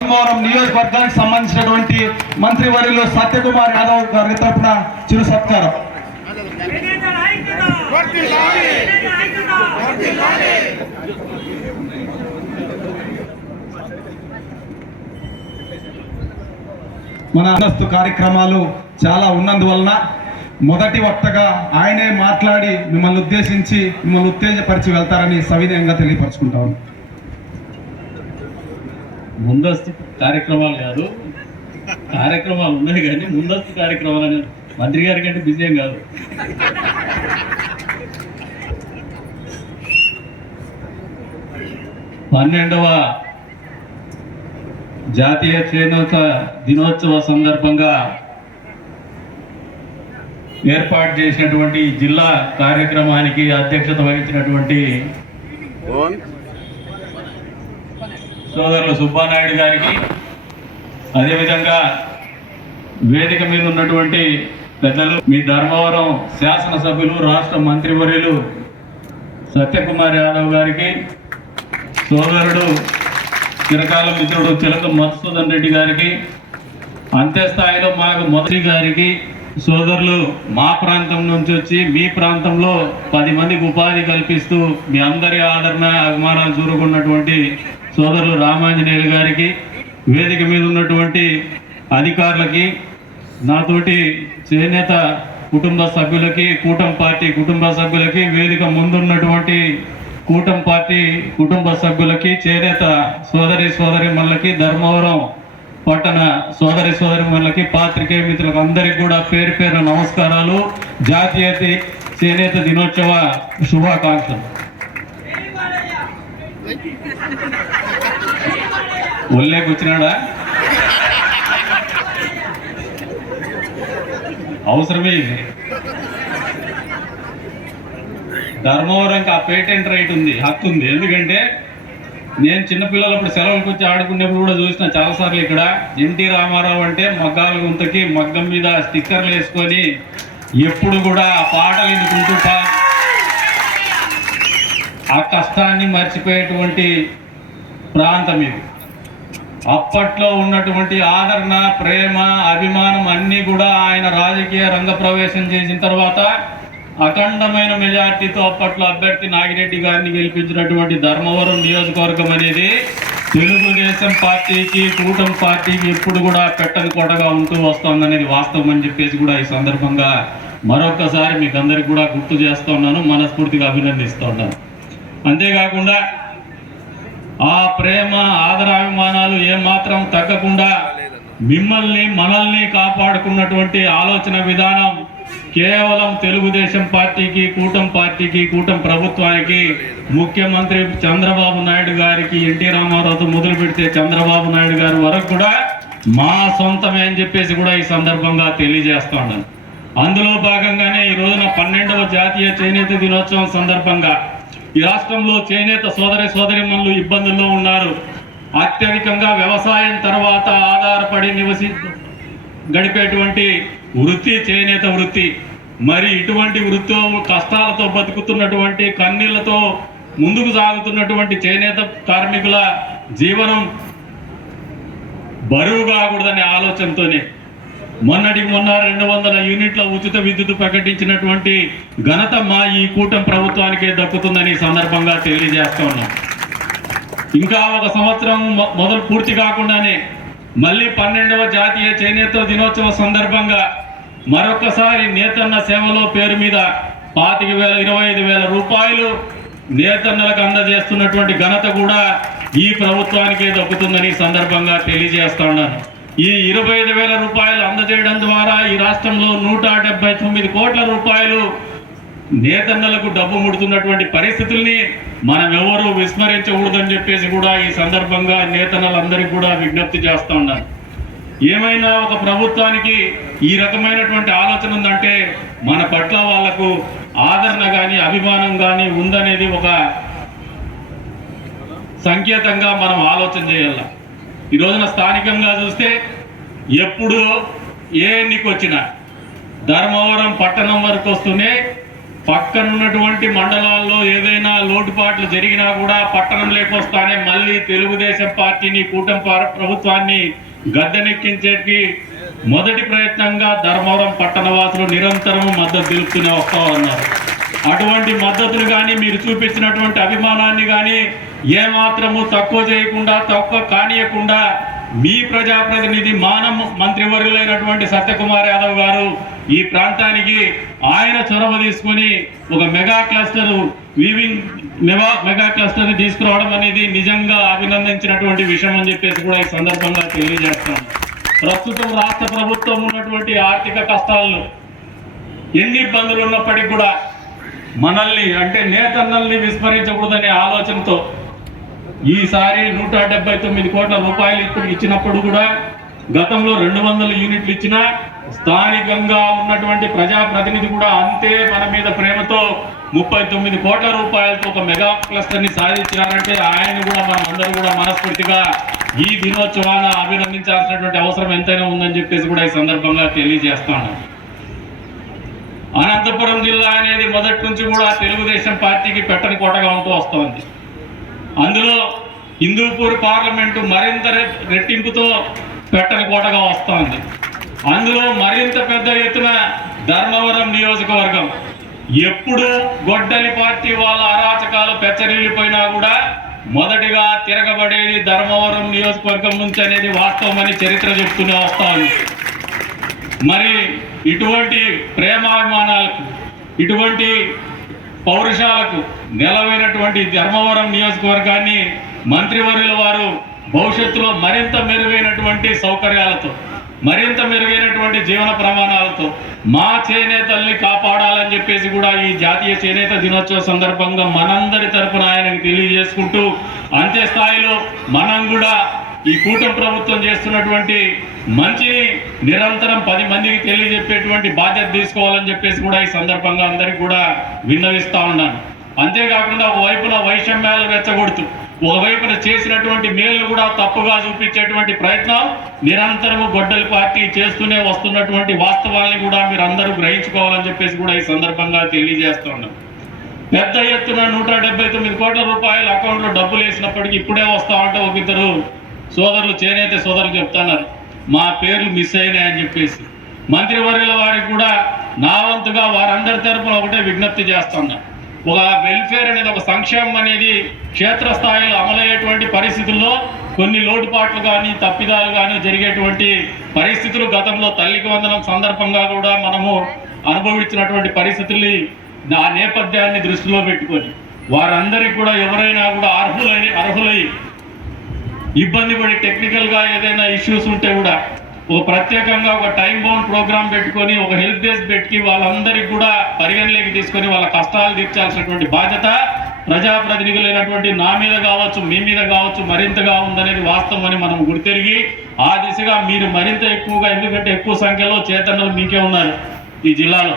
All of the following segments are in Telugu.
ధర్మవరం నియోజకవర్గానికి సంబంధించినటువంటి మంత్రివర్యులు సత్యకుమార్ యాదవ్ గారి తరఫున చిరు సత్కారం. మన ముందస్తు కార్యక్రమాలు చాలా ఉన్నందువలన మొదటి వక్తగా ఆయనే మాట్లాడి మిమ్మల్ని ఉద్దేశించి మిమ్మల్ని ఉత్తేజపరిచి వెళ్తారని సవినయంగా తెలియపరచుకుంటాను. ముందస్తు కార్యక్రమాలు కాదు, కార్యక్రమాలు ఉన్నాయి కానీ ముందస్తు కార్యక్రమాలు అనేది మంత్రి గారి కంటే బిజీ ఏం కాదు. పన్నెండవ జాతీయ చేనేత దినోత్సవ సందర్భంగా ఏర్పాటు చేసినటువంటి జిల్లా కార్యక్రమానికి అధ్యక్షత వహించినటువంటి సోదరులు సుబ్బానాయుడు గారికి, అదేవిధంగా వేదిక మీద ఉన్నటువంటి పెద్దలు, మీ ధర్మవరం శాసనసభ్యులు రాష్ట్ర మంత్రివర్యులు సత్యకుమార్ యాదవ్ గారికి, సోదరుడు చిరకాల మిత్రుడు చిలక మధుసూదన్ రెడ్డి గారికి, అంత్యస్థాయిలో మాకు మొదటి గారికి, సోదరులు మా ప్రాంతం నుంచి వచ్చి మీ ప్రాంతంలో 10 మందికి ఉపాధి కల్పిస్తూ మీ అందరి ఆదరణ అభిమానాలు చూరుకున్నటువంటి సోదరులు రామాంజనేయులు గారికి, వేదిక మీద ఉన్నటువంటి అధికారులకి, నాతోటి చేనేత కుటుంబ సభ్యులకి, కూటమి పార్టీ కుటుంబ సభ్యులకి, వేదిక ముందున్నటువంటి కూటమి పార్టీ కుటుంబ సభ్యులకి, చేనేత సోదరి మళ్ళకి, ధర్మవరం పట్టణ సోదరి మళ్ళకి, పాత్రికేయ మిత్రులకు అందరికీ కూడా పేరు పేరు నమస్కారాలు. జాతీయ చేనేత దినోత్సవ శుభాకాంక్షలు. ఒళ్ళే కూర్చున్నాడా? అవసరమే ఇది. ధర్మవరంకి ఆ పేటెంట్ రైట్ ఉంది, హక్కు ఉంది. ఎందుకంటే నేను చిన్నపిల్లలప్పుడు సెలవులకు వచ్చి ఆడుకునేప్పుడు కూడా చూసిన చాలాసార్లు ఇక్కడ ఎన్టీ రామారావు అంటే మగ్గాల గుంతకి మగ్గం మీద స్టిక్కర్లు వేసుకొని ఎప్పుడు కూడా ఆ పాటలు ఎన్నుకుంటూ ఆ కష్టాన్ని మర్చిపోయేటువంటి ప్రాంతం ఇది. అప్పట్లో ఉన్నటువంటి ఆదరణ, ప్రేమ, అభిమానం అన్నీ కూడా ఆయన రాజకీయ రంగ ప్రవేశం చేసిన తర్వాత అఖండమైన మెజార్టీతో అప్పట్లో అభ్యర్థి నాగిరెడ్డి గారిని గెలిపించినటువంటి ధర్మవరం నియోజకవర్గం అనేది తెలుగుదేశం పార్టీకి కూటమి పార్టీకి ఎప్పుడు కూడా పెట్టని కోటగా ఉంటూ వస్తుందనేది వాస్తవం అని చెప్పేసి కూడా ఈ సందర్భంగా మరొకసారి మీకు అందరికి కూడా గుర్తు చేస్తూ ఉన్నాను, మనస్ఫూర్తిగా అభినందిస్తూ ఉన్నాను. అంతేకాకుండా ఆ ప్రేమ, ఆదరాభిమానాలు ఏమాత్రం తగ్గకుండా మనల్ని కాపాడుకున్నటువంటి ఆలోచన విధానం కేవలం తెలుగుదేశం పార్టీకి, కూటమి ప్రభుత్వానికి, ముఖ్యమంత్రి చంద్రబాబు నాయుడు గారికి, ఎన్టీ రామారావుతో మొదలు పెడితే చంద్రబాబు నాయుడు గారి వరకు కూడా మా సొంతమే అని చెప్పేసి కూడా ఈ సందర్భంగా తెలియజేస్తా ఉన్నాను. అందులో భాగంగానే ఈ రోజున 12వ జాతీయ చేనేత దినోత్సవం సందర్భంగా ఈ రాష్ట్రంలో చేనేత సోదరిమణులు ఇబ్బందుల్లో ఉన్నారు. అత్యధికంగా వ్యవసాయం తర్వాత ఆధారపడి గడిపేటువంటి వృత్తి చేనేత వృత్తి. మరి ఇటువంటి వృత్తితో కష్టాలతో బతుకుతున్నటువంటి, కన్నీళ్లతో ముందుకు సాగుతున్నటువంటి చేనేత కార్మికుల జీవనం బరువు కాకూడదనే ఆలోచనతోనే మొన్నటికి మొన్న 200 యూనిట్ల ఉచిత విద్యుత్ ప్రకటించినటువంటి ఘనత మా ఈ కూటమి ప్రభుత్వానికే దక్కుతుందని సందర్భంగా తెలియజేస్తా ఉన్నాం. ఇంకా ఒక సంవత్సరం మొదలు పూర్తి కాకుండానే మళ్ళీ 12వ జాతీయ చేనేత దినోత్సవ సందర్భంగా మరొకసారి నేతన్న సేవలో పేరు మీద 25,000, 25,000 రూపాయలు నేతన్నలకు అందజేస్తున్నటువంటి ఘనత కూడా ఈ ప్రభుత్వానికే దక్కుతుందని సందర్భంగా తెలియజేస్తా ఉన్నాను. ఈ 25,000 రూపాయలు అందజేయడం ద్వారా ఈ రాష్ట్రంలో 179 కోట్ల రూపాయలు నేతన్నలకు డబ్బు ముడుతున్నటువంటి పరిస్థితుల్ని మనం ఎవరు విస్మరించకూడదని చెప్పేసి కూడా ఈ సందర్భంగా నేతన్నలందరికీ కూడా విజ్ఞప్తి చేస్తా ఉన్నాను. ఏమైనా ఒక ప్రభుత్వానికి ఈ రకమైనటువంటి ఆలోచన ఉందంటే మన పట్ల వాళ్లకు ఆదరణ కానీ అభిమానం కానీ ఉందనేది ఒక సంకేతంగా మనం ఆలోచన చేయాలి. ఈ రోజున స్థానికంగా చూస్తే ఎప్పుడు ఏ ఎన్నిక వచ్చినా ధర్మవరం పట్టణం వరకు వస్తూనే పక్కనున్నటువంటి మండలాల్లో ఏదైనా లోటుపాట్లు జరిగినా కూడా పట్టణంలోకి వస్తానే మళ్ళీ తెలుగుదేశం పార్టీని కూటమి ప్రభుత్వాన్ని గద్దెనెక్కించేకి మొదటి ప్రయత్నంగా ధర్మవరం పట్టణవాసులు నిరంతరం మద్దతు తెలుపుతూనే వస్తా ఉన్నారు. అటువంటి మద్దతును కానీ మీరు చూపించినటువంటి అభిమానాన్ని కానీ ఏమాత్రము తక్కువ చేయకుండా తక్కువ కానియకుండా మీ ప్రజాప్రతినిధి మంత్రివర్యులైనటువంటి సత్యకుమార్ యాదవ్ గారు ఈ ప్రాంతానికి ఆయన చొరవ తీసుకుని ఒక mega cluster weaving mega cluster ని తీసుకురావడం అనేది నిజంగా అభినందించినటువంటి విషయం అని చెప్పేసి కూడా ఈ సందర్భంగా తెలియజేస్తాను. ప్రస్తుతం రాష్ట్ర ప్రభుత్వం ఉన్నటువంటి ఆర్థిక కష్టాల్లో ఎన్ని ఇబ్బందులు ఉన్నప్పటికీ కూడా మనల్ని అంటే నేతన్నల్ని విస్మరించకూడదనే ఆలోచనతో ఈసారి 179 కోట్ల రూపాయలు ఇప్పుడు ఇచ్చినప్పుడు కూడా గతంలో 200 యూనిట్లు ఇచ్చిన స్థానికంగా ఉన్నటువంటి ప్రజాప్రతినిధి కూడా అంతే మన మీద ప్రేమతో 39 కోట్ల రూపాయలతో ఒక మెగా క్లస్టర్ ని సాధించారంటే ఆయన కూడా మనం అందరూ కూడా మనస్ఫూర్తిగా ఈ దినోత్సవాన అభినందించాల్సినటువంటి అవసరం ఎంతైనా ఉందని చెప్పేసి కూడా ఈ సందర్భంగా తెలియజేస్తాను. అనంతపురం జిల్లా అనేది మొదటి నుంచి కూడా తెలుగుదేశం పార్టీకి పెట్టని కోటగా ఉంటూ వస్తోంది. అందులో హిందూపూర్ పార్లమెంటు మరింత రెట్టింపుతో పెట్టని కోటగా వస్తోంది. అందులో మరింత పెద్ద ఎత్తున ధర్మవరం నియోజకవర్గం ఎప్పుడు గొడ్డలి పార్టీ వాళ్ళ అరాచకాలు పెచ్చరిల్లిపోయినా కూడా మొదటిగా తిరగబడేది ధర్మవరం నియోజకవర్గం నుంచి అనేది వాస్తవమని చరిత్ర చెప్తూనే వస్తోంది. మరి ఇటువంటి ప్రేమాభిమానాలకు ఇటువంటి పౌరుషాలకు నెలవైనటువంటి ధర్మవరం నియోజకవర్గాన్ని మంత్రివర్యుల వారు భవిష్యత్తులో మరింత మెరుగైనటువంటి సౌకర్యాలతో మరింత మెరుగైనటువంటి జీవన ప్రమాణాలతో మా చేనేతల్ని కాపాడాలని చెప్పేసి కూడా ఈ జాతీయ చేనేత దినోత్సవ సందర్భంగా మనందరి తరపున ఆయనకు తెలియజేసుకుంటూ అంతే స్థాయిలో మనం కూడా ఈ కూటమి ప్రభుత్వం చేస్తున్నటువంటి మంచిని నిరంతరం 10 మందికి తెలియజెప్పేటువంటి బాధ్యత తీసుకోవాలని చెప్పేసి కూడా ఈ సందర్భంగా అందరికి కూడా విన్నవిస్తా ఉన్నాను. అంతేకాకుండా ఒకవైపున వైషమ్యాలు రెచ్చగొడుతూ ఒకవైపున చేసినటువంటి మేలు కూడా తప్పుగా చూపించేటువంటి ప్రయత్నం నిరంతరము గొడ్డలి పార్టీ చేస్తూనే వస్తున్నటువంటి వాస్తవాల్ని కూడా మీరు అందరూ గ్రహించుకోవాలని చెప్పేసి కూడా ఈ సందర్భంగా తెలియజేస్తున్నాం. పెద్ద ఎత్తున 179 కోట్ల రూపాయల అకౌంట్లో డబ్బులు వేసినప్పటికీ ఇప్పుడే వస్తా ఉంటే ఒక ఇద్దరు సోదరులు చేనేత సోదరులు చెప్తున్నారు మా పేర్లు మిస్ అయినాయని చెప్పేసి. మంత్రివర్యుల వారికి కూడా నా వంతుగా వారందరి తరపున ఒకటే విజ్ఞప్తి చేస్తున్నా. ఒక వెల్ఫేర్ అనేది ఒక సంక్షేమం అనేది క్షేత్రస్థాయిలో అమలయ్యేటువంటి పరిస్థితుల్లో కొన్ని లోటుపాట్లు కానీ తప్పిదాలు కానీ జరిగేటువంటి పరిస్థితులు గతంలో తల్లికి వందనం సందర్భంగా కూడా మనము అనుభవించినటువంటి పరిస్థితుల్ని ఆ నేపథ్యాన్ని దృష్టిలో పెట్టుకొని వారందరికీ కూడా ఎవరైనా కూడా అర్హులై ఇబ్బంది పడి టెక్నికల్గా ఏదైనా ఇష్యూస్ ఉంటే కూడా ఒక ప్రత్యేకంగా ఒక టైం బౌండ్ ప్రోగ్రామ్ పెట్టుకొని ఒక హెల్ప్ డెస్క్ పెట్టి వాళ్ళందరికీ కూడా పరిగణలోకి తీసుకొని వాళ్ళ కష్టాలు తీర్చాల్సినటువంటి బాధ్యత ప్రజాప్రతినిధులైనటువంటి నా మీద కావచ్చు మీ మీద కావచ్చు మరింతగా ఉందనేది వాస్తవం అని మనం గుర్తెరిగి ఆ దిశగా మీరు మరింత ఎక్కువగా ఎందుకంటే ఎక్కువ సంఖ్యలో చేతనలు మీకే ఉన్నారు ఈ జిల్లాలో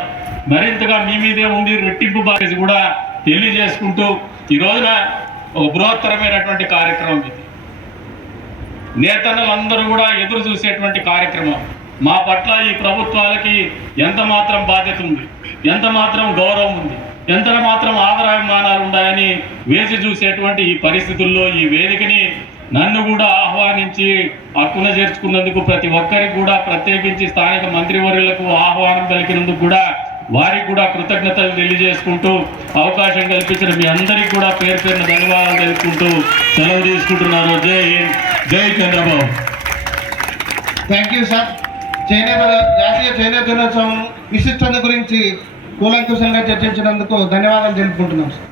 మరింతగా మీ మీదే ఉంది రెట్టింపు బాధ్యత కూడా తెలియజేసుకుంటూ ఈ రోజున ఒక బృహత్తరమైనటువంటి కార్యక్రమం ఇది. నేతలందరూ కూడా ఎదురు చూసేటువంటి కార్యక్రమం. మా పట్ల ఈ ప్రభుత్వాలకి ఎంత మాత్రం బాధ్యత ఉంది, ఎంత మాత్రం గౌరవం ఉంది, ఎంత మాత్రం ఆదరాభిమానాలు ఉన్నాయని వేసి చూసేటువంటి ఈ పరిస్థితుల్లో ఈ వేదికని నన్ను కూడా ఆహ్వానించి హక్కున చేర్చుకున్నందుకు ప్రతి ఒక్కరికి కూడా ప్రత్యేకించి స్థానిక మంత్రివర్యులకు ఆహ్వానం పలికినందుకు కూడా వారికి కూడా కృతజ్ఞతలు తెలియజేసుకుంటూ అవకాశం కల్పించిన మీ అందరికీ కూడా పేరు పేరున ధన్యవాదాలు తెలుపుకుంటూ సెలవు తీసుకుంటున్నారు. జై చంద్రబాబు. Thank you sir. జాతీయ చేనేత దినోత్సవం విశిష్టత గురించి కూలంకుషంగా చర్చించినందుకు ధన్యవాదాలు తెలుపుకుంటున్నాం సార్.